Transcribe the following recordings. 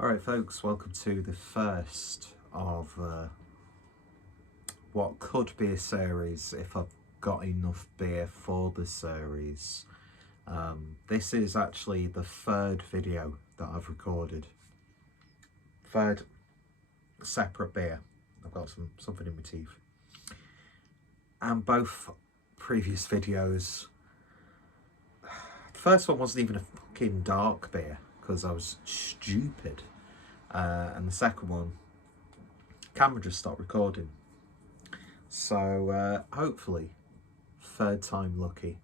Alright folks, welcome to the first of what could be a series if I've got enough beer for the series. This is actually the third video that I've recorded. Third separate beer. I've got something in my teeth. And both previous videos, the first one wasn't even a fucking dark beer because I was stupid. And the second one, camera just stopped recording. So hopefully, third time lucky.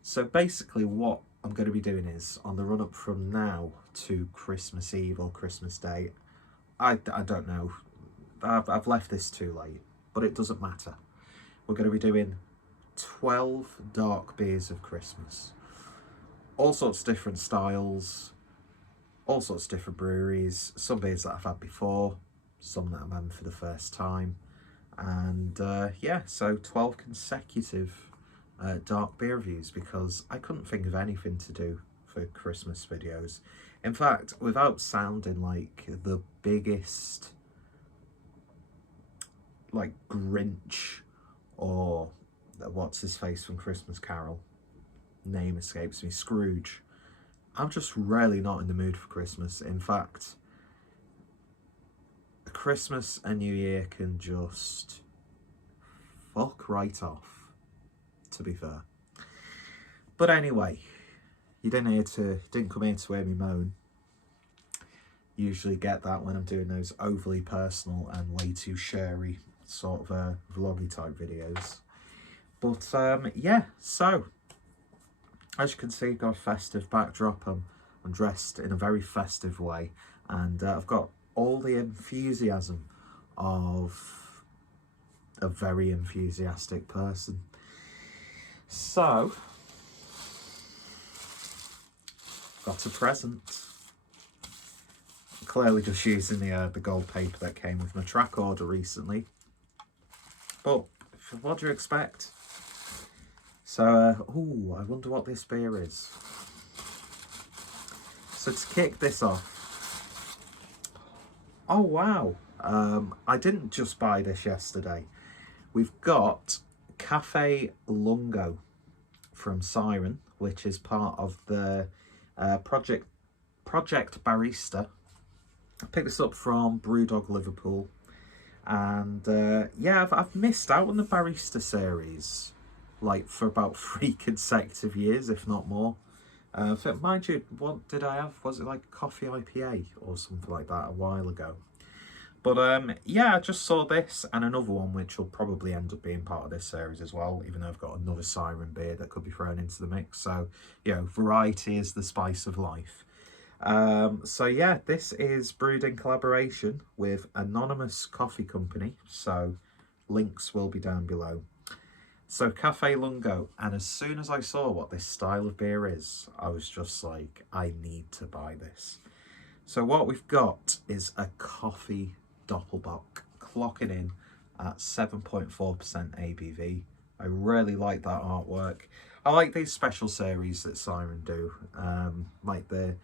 So basically what I'm going to be doing is, on the run up from now to Christmas Eve or Christmas Day, I don't know, I've left this too late, but it doesn't matter. We're going to be doing 12 dark beers of Christmas. All sorts of different styles, all sorts of different breweries, some beers that I've had before, some that I'm having for the first time. And yeah, so 12 consecutive dark beer reviews, because I couldn't think of anything to do for Christmas videos. In fact, without sounding like the biggest like Grinch or what's his face from Christmas Carol, name escapes me, Scrooge, I'm just really not in the mood for Christmas. In fact, Christmas and New Year can just fuck right off, to be fair. But anyway, you didn't come here to hear me moan. Usually get that when I'm doing those overly personal and way too sharey sort of vloggy type videos. But yeah, so as you can see, got a festive backdrop. I'm dressed in a very festive way, and I've got all the enthusiasm of a very enthusiastic person. So, got a present. Clearly just using the gold paper that came with my track order recently. But what do you expect? So, ooh, I wonder what this beer is. So to kick this off, oh wow, I didn't just buy this yesterday. We've got Caffè Lungo from Siren, which is part of the Project Barista. I picked this up from Brewdog Liverpool, and yeah, I've missed out on the Barista series like for about 3 consecutive years, if not more. Mind you, what did I have? Was it like coffee IPA or something like that a while ago? But yeah, I just saw this and another one which will probably end up being part of this series as well, even though I've got another Siren beer that could be thrown into the mix. So, you know, variety is the spice of life. So yeah, this is brewed in collaboration with Anonymous Coffee Company, so links will be down below. So Caffè Lungo, and as soon as I saw what this style of beer is, I was just like, I need to buy this. So what we've got is a coffee Doppelbock, clocking in at 7.4% ABV. I really like that artwork. I like these special series that Siren do, like the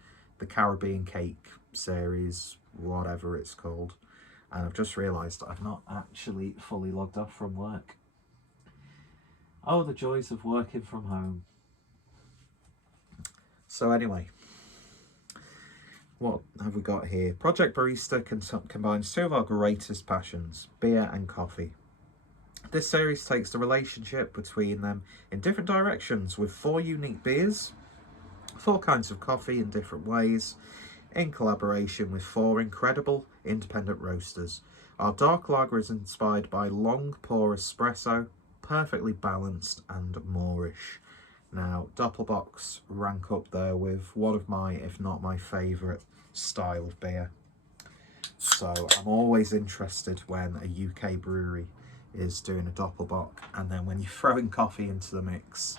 Caribbean Cake series, whatever it's called. And I've just realised I've not actually fully logged off from work. Oh, the joys of working from home. So anyway, what have we got here? Project Barista combines 2 of our greatest passions, beer and coffee. This series takes the relationship between them in different directions, with 4 unique beers, 4 kinds of coffee in different ways, in collaboration with 4 incredible independent roasters. Our dark lager is inspired by long pour espresso, perfectly balanced and moorish. Now, Doppelbocks rank up there with one of my, if not my favourite style of beer. So I'm always interested when a UK brewery is doing a Doppelbock, and then when you're throwing coffee into the mix,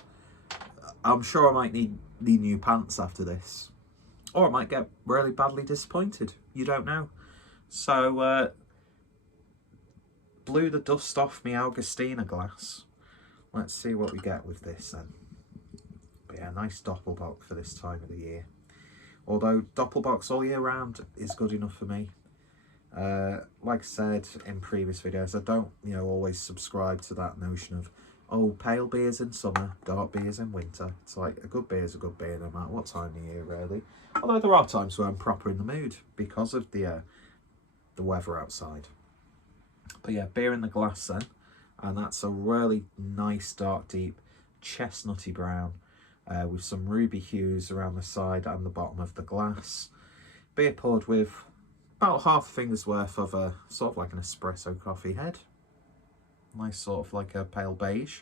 I'm sure I might need new pants after this. Or I might get really badly disappointed. You don't know. So, blew the dust off my Augustina glass. Let's see what we get with this then. But yeah, nice Doppelbock for this time of the year. Although Doppelbocks all year round is good enough for me. Like I said in previous videos, I don't, always subscribe to that notion of, oh, pale beers in summer, dark beers in winter. It's like, a good beer is a good beer no matter what time of year, really. Although there are times where I'm proper in the mood because of the weather outside. But yeah, beer in the glass then, and that's a really nice dark deep chestnutty brown with some ruby hues around the side and the bottom of the glass. Beer poured with about half a finger's worth of a sort of like an espresso coffee head. Nice sort of like a pale beige,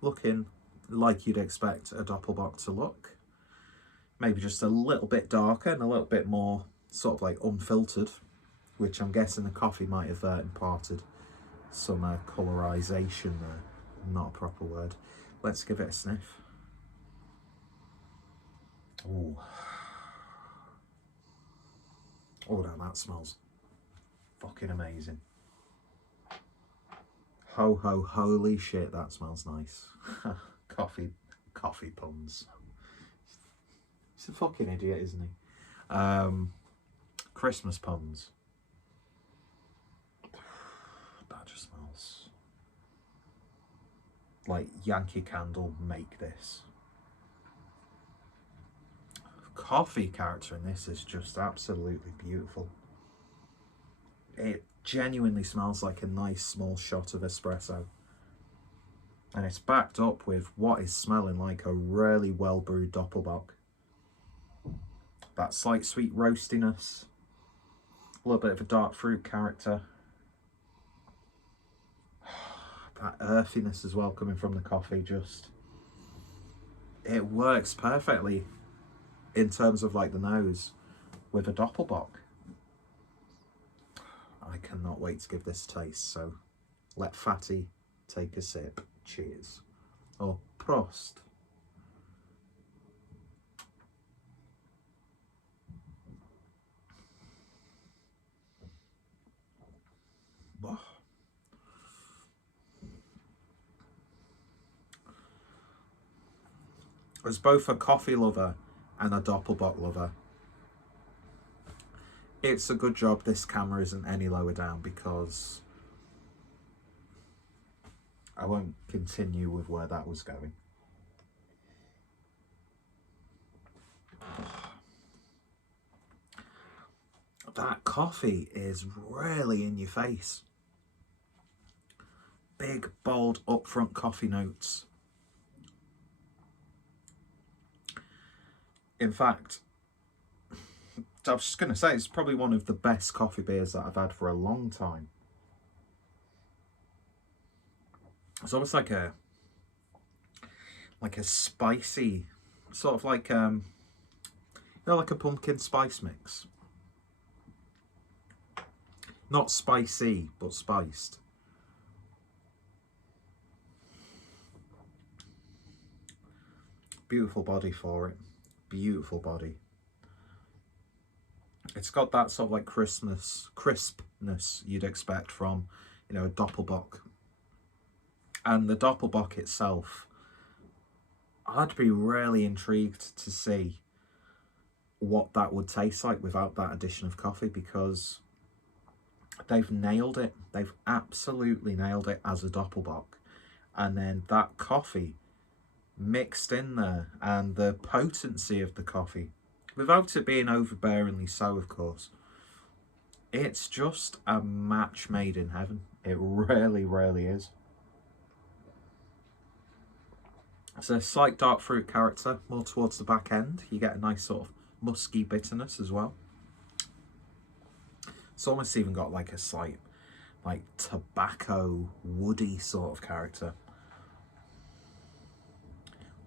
looking like you'd expect a Doppelbock to look. Maybe just a little bit darker and a little bit more sort of like unfiltered, which I'm guessing the coffee might have imparted some colorization there. Not a proper word. Let's give it a sniff. Ooh. Oh, damn, that smells fucking amazing. Ho, ho, holy shit, that smells nice. Coffee puns. He's a fucking idiot, isn't he? Christmas puns. That just smells like Yankee Candle make this. Coffee character in this is just absolutely beautiful. It genuinely smells like a nice small shot of espresso, and it's backed up with what is smelling like a really well brewed Doppelbock. That slight sweet roastiness, a little bit of a dark fruit character, that earthiness as well coming from the coffee. Just, it works perfectly in terms of like the nose with a Doppelbock. I cannot wait to give this a taste, so let Fatty take a sip. Cheers. Or Prost. Oh. As both a coffee lover and a Doppelbock lover, it's a good job this camera isn't any lower down, because I won't continue with where that was going. That coffee is really in your face. Big, bold, upfront coffee notes. In fact, I was just going to say, it's probably one of the best coffee beers that I've had for a long time. It's almost like a spicy, sort of like like a pumpkin spice mix. Not spicy, but spiced. Beautiful body for it. Beautiful body. It's got that sort of like crispness you'd expect from, a Doppelbock. And the Doppelbock itself, I'd be really intrigued to see what that would taste like without that addition of coffee, because they've nailed it. They've absolutely nailed it as a Doppelbock. And then that coffee mixed in there, and the potency of the coffee, without it being overbearingly so, of course. It's just a match made in heaven. It really, really is. It's a slight dark fruit character, more towards the back end. You get a nice sort of musky bitterness as well. It's almost even got like a slight, like, tobacco, woody sort of character.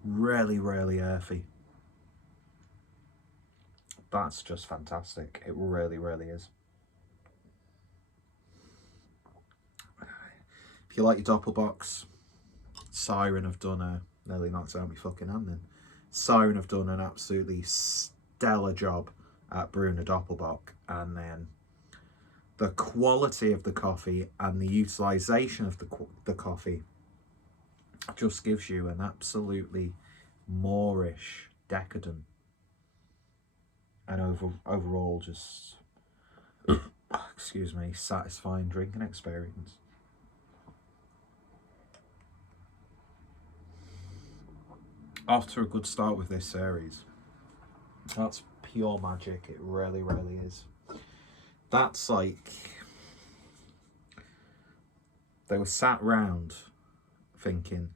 Really, really earthy. That's just fantastic. It really, really is. If you like your Doppelbocks, Siren have done a, nearly knocked out my fucking hand then. Siren have done an absolutely stellar job at brewing a Doppelbock, and then the quality of the coffee and the utilisation of the coffee just gives you an absolutely Moorish, decadent, and overall just, excuse me, satisfying drinking experience. Off to a good start with this series. That's pure magic, it really, really is. That's like, they were sat round thinking,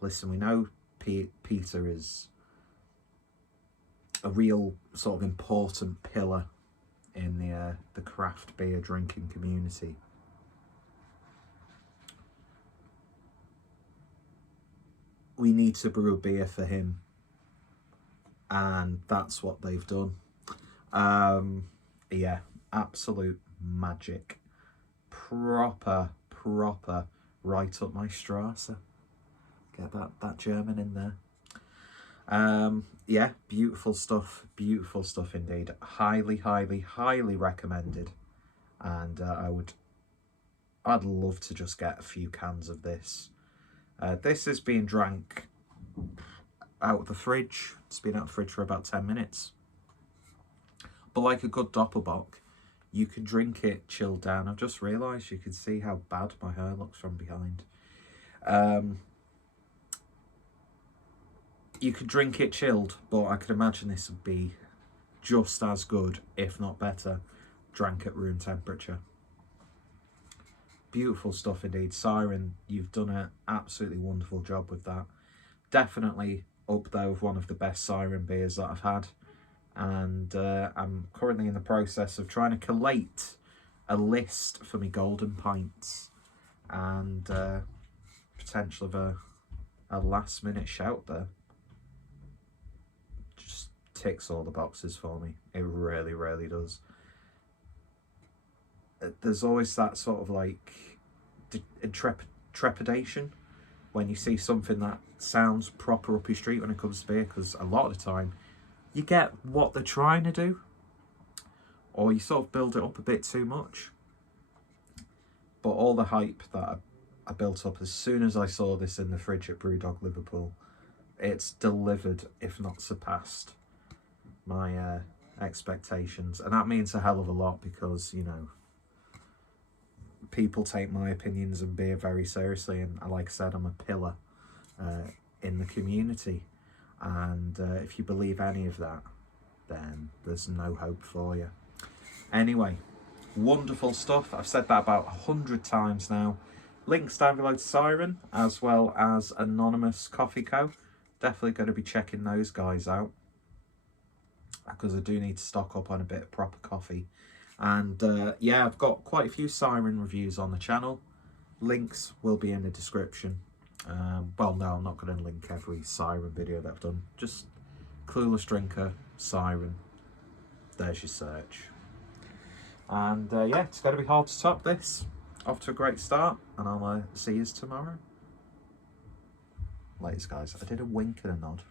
listen, we know Peter is a real sort of important pillar in the craft beer drinking community. We need to brew a beer for him, and that's what they've done. Yeah, absolute magic. Proper right up my Strasse. Get that German in there. Yeah, beautiful stuff indeed. Highly recommended. And I'd love to just get a few cans of this. This is being drank out of the fridge. It's been out of the fridge for about 10 minutes. But like a good Doppelbock, you can drink it chilled down. I've just realised you can see how bad my hair looks from behind. You could drink it chilled, but I could imagine this would be just as good, if not better, drank at room temperature. Beautiful stuff indeed. Siren, you've done an absolutely wonderful job with that. Definitely up there with one of the best Siren beers that I've had. And I'm currently in the process of trying to collate a list for my golden pints. And potential of a last minute shout there. Just ticks all the boxes for me. It really does. There's always that sort of like trepidation when you see something that sounds proper up your street when it comes to beer, because a lot of the time you get what they're trying to do, or you sort of build it up a bit too much. But all the hype that I built up as soon as I saw this in the fridge at Brewdog Liverpool, it's delivered, if not surpassed, my expectations. And that means a hell of a lot, because, you know, people take my opinions and beer very seriously, and like I said, I'm a pillar in the community, and if you believe any of that, then there's no hope for you. Anyway, wonderful stuff. I've said that about 100 times now. Links down below to Siren, as well as Anonymous Coffee Co. Definitely going to be checking those guys out, because I do need to stock up on a bit of proper coffee. And yeah, I've got quite a few Siren reviews on the channel. Links will be in the description. Well, no, I'm not going to link every Siren video that I've done. Just Clueless Drinker, Siren. There's your search. And yeah, it's going to be hard to top this. Off to a great start, and I'll see you tomorrow. Ladies, guys, I did a wink and a nod.